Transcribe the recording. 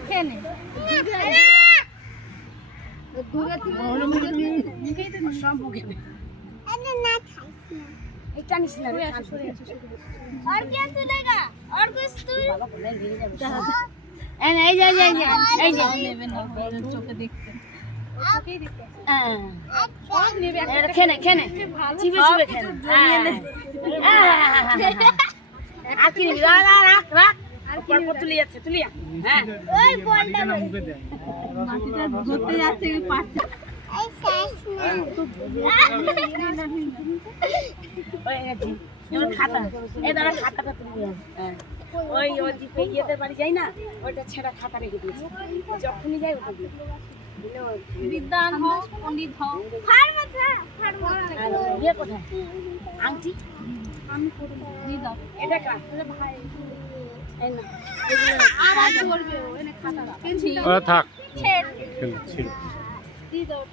খেয়ে নে সব মুখে দে এটা নিস না और क्या सुनेगा और कुछ तू बाबा को ले जाবে এই যে এই যে নেবে না চোখে দেখতে চোখেই দেখতে সব নেবে একটা খেনে চিবে খেনে আর কি রাখ আর কি তুলিয়া হ্যাঁ ওই বলটা মাটিটা ধরতে যাচ্ছে পাচ্ছে এই শেষ ওই গেছি এবার খাতা এই দাঁড়া খাতাটা তুলিয়া হ্যাঁ ওই জিপে ইয়েদের বাড়ি যাই না ওইটা ছেঁড়া খাতা রেখে দিয়েছে যখনই যাই ওটা দিয়ে বিদ্যান হোক পণ্ডিত হোক আর ইয়ে কোথায় আংটি আমি করব দিয়ে দাও এটা কার ভাই এই না আবার করবে ও এনে খাতাটা ওরা থাক ছেড় ছিল দিয়ে দাও